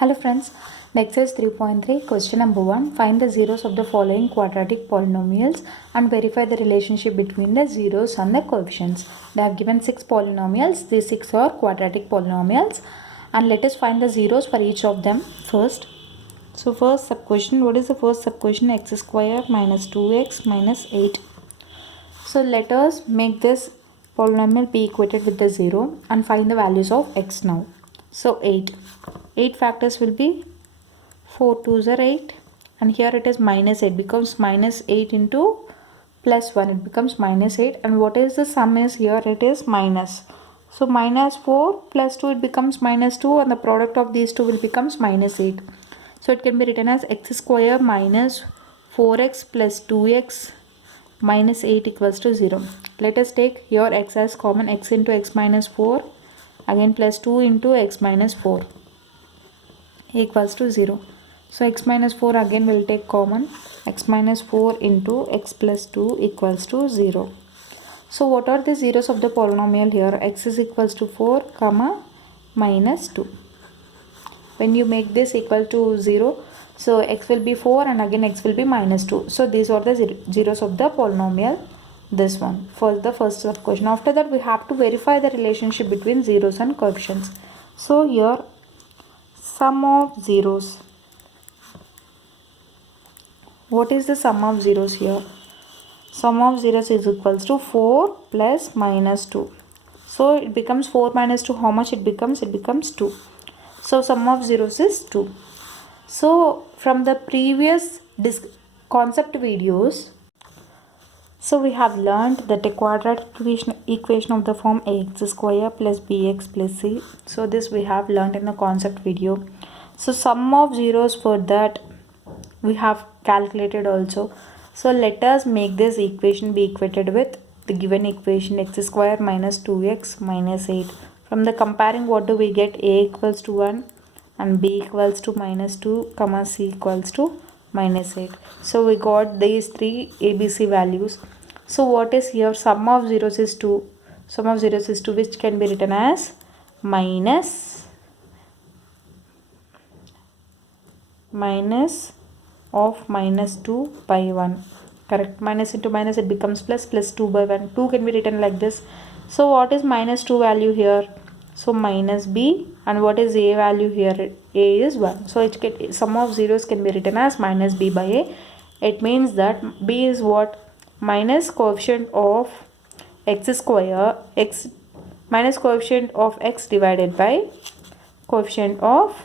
Hello friends, exercise 3.3 question number 1. Find the zeros of the following quadratic polynomials and verify the relationship between the zeros and the coefficients. They have given 6 polynomials. These 6 are quadratic polynomials and let us find the zeros for each of them first. So first sub question, what is the first sub question? X square minus 2x minus 8. So let us make this polynomial be equated with the 0 and find the values of x now. So 8 factors will be 4 2s are 8 and here it is minus 8 becomes minus 8 into plus 1, it becomes minus 8, and what is the sum is here it is minus. So minus 4 plus 2 it becomes minus 2 and the product of these two will becomes minus 8. So it can be written as x square minus 4x plus 2x minus 8 equals to 0. Let us take here x as common, x into x minus 4 again plus 2 into x minus 4 equals to 0. So x minus 4 again will take common, x minus 4 into x plus 2 equals to 0. So what are the zeros of the polynomial here? X is equals to 4 comma minus 2. When you make this equal to 0, so x will be 4 and again x will be minus 2. So these are the zeros of the polynomial, this one for the first sub question. After that we have to verify the relationship between zeros and coefficients. So here sum of zeros. What is the sum of zeros here? Sum of zeros is equals to 4 plus minus 2. So it becomes 4 minus 2. How much it becomes? It becomes 2. So sum of zeros is 2. So from the previous concept videos, so we have learned that a quadratic equation of the form ax square plus bx plus c. So this we have learned in the concept video. So sum of zeros for that we have calculated also. So let us make this equation be equated with the given equation x square minus 2x minus 8. From the comparing, what do we get? A equals to 1 and b equals to minus 2 comma c equals to minus 8. So we got these three ABC values. So what is here? Sum of zeros is 2. Sum of zeros is 2, which can be written as minus of minus 2 by 1. Correct. Minus into minus it becomes plus, plus 2 by 1. 2 can be written like this. So what is minus 2 value here? So minus b, and what is a value here? A is 1. So it can, sum of zeros can be written as minus b by a. It means that b is what? Minus coefficient of x square, x minus coefficient of x divided by coefficient of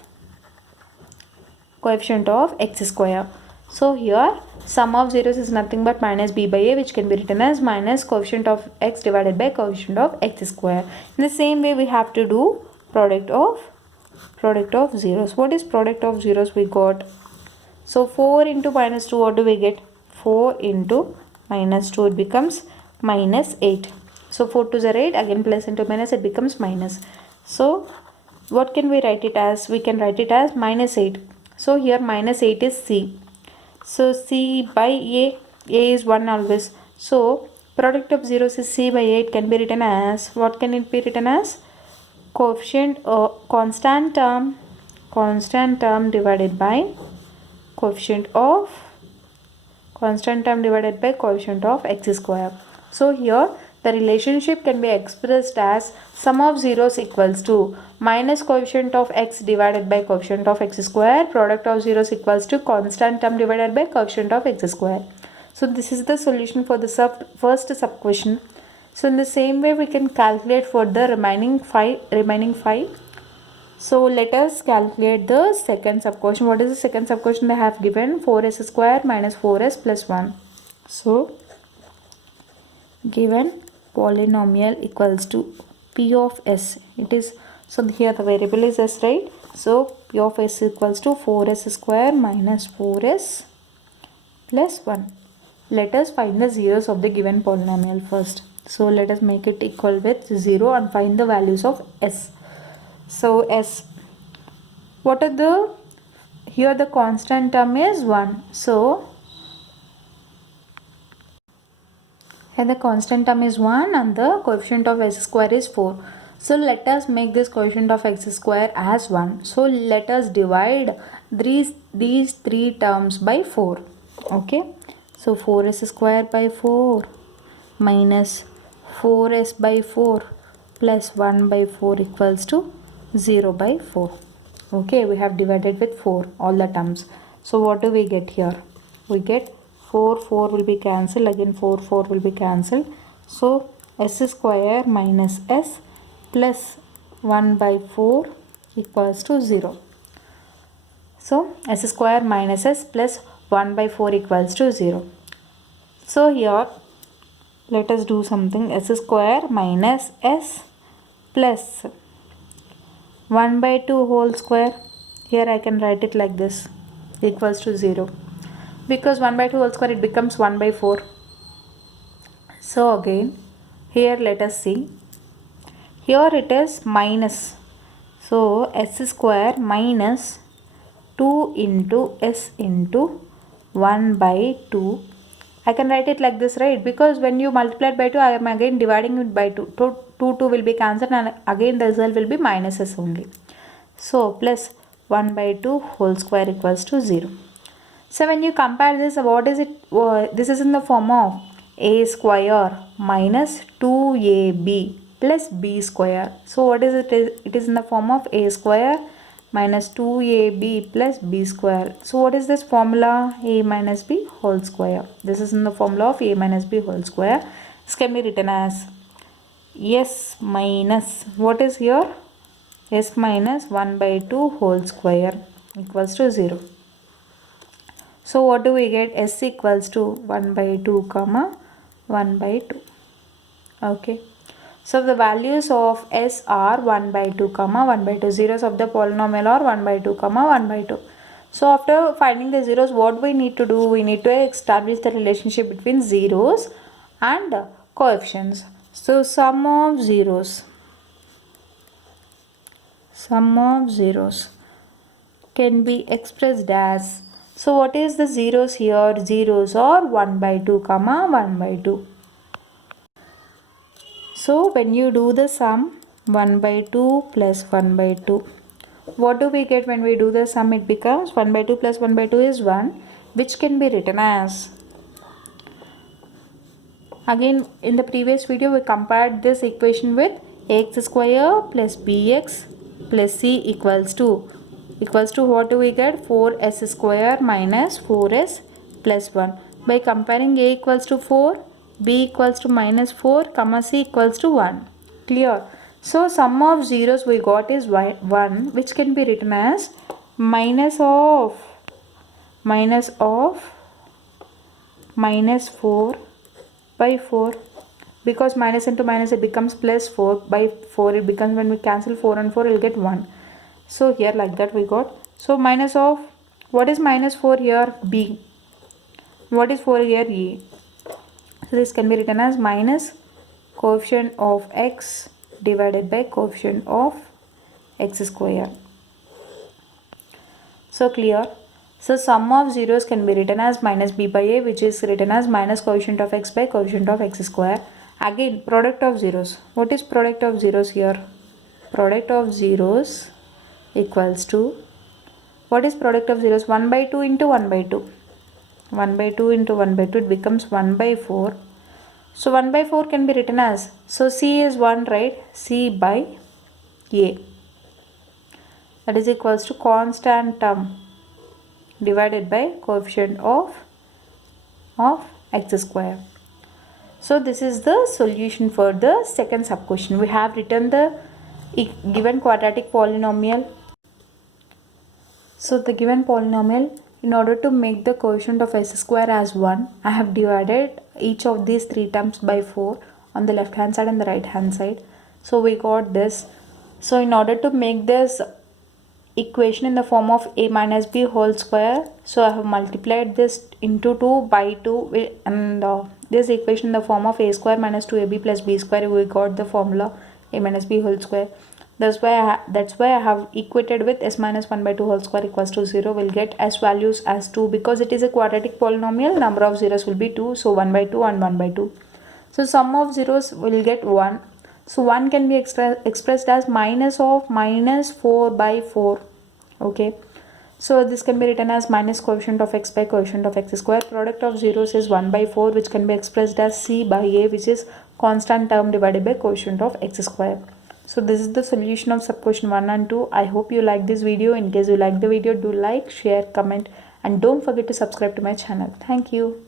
x square. So here sum of zeros is nothing but minus b by a, which can be written as minus coefficient of x divided by coefficient of x square. In the same way we have to do product of zeros. What is product of zeros? We got, so 4 into minus 2, what do we get? 4 into minus 2, it becomes minus 8. So 4 2s are 8, again plus into minus it becomes minus. So what can we write it as? We can write it as minus 8. So here minus 8 is c. So c by a is 1 always. So product of zeros is c by a. It can be written as, what can it be written as? Coefficient or constant term divided by coefficient of x square. So here the relationship can be expressed as sum of zeros equals to minus coefficient of x divided by coefficient of x square. Product of zeros equals to constant term divided by coefficient of x square. So this is the solution for the first sub question. So in the same way we can calculate for the remaining five. So let us calculate the second sub question. What is the second sub question? They have given 4s square minus 4s plus 1. So given polynomial equals to p of s. It is, so here the variable is s, right? So p of s equals to 4s square minus 4s plus 1. Let us find the zeros of the given polynomial first. So let us make it equal with 0 and find the values of s. So s, what are the, here the constant term is 1. So here the constant term is 1 and the coefficient of s square is 4. So let us make this quotient of x square as 1. So let us divide these three terms by 4. Okay. So 4s square by 4 minus 4s by 4 plus 1 by 4 equals to 0 by 4. Okay, we have divided with 4 all the terms. So what do we get here? We get 4 will be cancelled, again 4 will be cancelled. So s square minus s plus 1 by 4 equals to 0. So s square minus s plus 1 by 4 equals to 0. So here let us do something. S square minus s plus 1 by 2 whole square. Here I can write it like this, equals to 0. Because 1 by 2 whole square, it becomes 1 by 4. So again, here let us see. Here it is minus. So s square minus 2 into s into 1 by 2. I can write it like this, right? Because when you multiply it by 2, I am again dividing it by 2. 2 will be cancelled and again the result will be minus s only. So plus 1 by 2 whole square equals to 0. So when you compare this, what is it? This is in the form of a square minus 2ab plus b square. So what is it? It is in the form of a square minus 2ab plus b square. So what is this formula? A minus b whole square. This is in the formula of a minus b whole square. This can be written as s minus, what is here? S minus 1 by 2 whole square equals to 0. So what do we get? S equals to 1 by 2 comma 1 by 2. Okay. So the values of s are 1 by 2 comma 1 by 2. Zeros of the polynomial are 1 by 2 comma 1 by 2. So after finding the zeros, what we need to do? We need to establish the relationship between zeros and coefficients. So sum of zeros can be expressed as, so what is the zeros here? Zeros are 1 by 2 comma 1 by 2. So when you do the sum, 1 by 2 plus 1 by 2, what do we get when we do the sum? It becomes 1 by 2 plus 1 by 2 is 1, which can be written as, again in the previous video we compared this equation with ax square plus bx plus c equals to what do we get? 4s square minus 4s plus 1. By comparing a equals to 4, b equals to minus 4, comma c equals to 1. Clear? So sum of zeros we got is 1, which can be written as minus of minus 4 by 4, because minus into minus it becomes plus 4 by 4 it becomes, when we cancel 4 and 4 we'll get 1. So here like that we got. So minus of, what is minus 4 here? B. What is 4 here? A. So this can be written as minus coefficient of x divided by coefficient of x square. So clear? So sum of zeros can be written as minus b by a, which is written as minus coefficient of x by coefficient of x square. Again product of zeros. What is product of zeros here? Product of zeros equals to, what is product of zeros? 1 by 2 into 1 by 2. 1 by 2 into 1 by 2, it becomes 1 by 4. So 1 by 4 can be written as, so c is 1, right? C by a. That is equals to constant term divided by coefficient of x square. So this is the solution for the second sub question. We have written the given quadratic polynomial. So the given polynomial, in order to make the coefficient of s square as 1, I have divided each of these three terms by 4 on the left hand side and the right hand side. So we got this. So in order to make this equation in the form of a minus b whole square, so I have multiplied this into 2 by 2 and this equation in the form of a square minus 2ab plus b square, we got the formula a minus b whole square. That's why I have equated with s minus 1 by 2 whole square equals to 0. We'll get s values as 2, because it is a quadratic polynomial, number of zeros will be 2, so 1 by 2 and 1 by 2. So sum of zeros will get 1. So 1 can be expressed as minus of minus 4 by 4. Okay. So this can be written as minus coefficient of x by coefficient of x square. Product of zeros is 1 by 4, which can be expressed as c by a, which is constant term divided by coefficient of x square. So this is the solution of sub question 1 and 2. I hope you like this video. In case you like the video, do like, share, comment, and don't forget to subscribe to my channel. Thank you.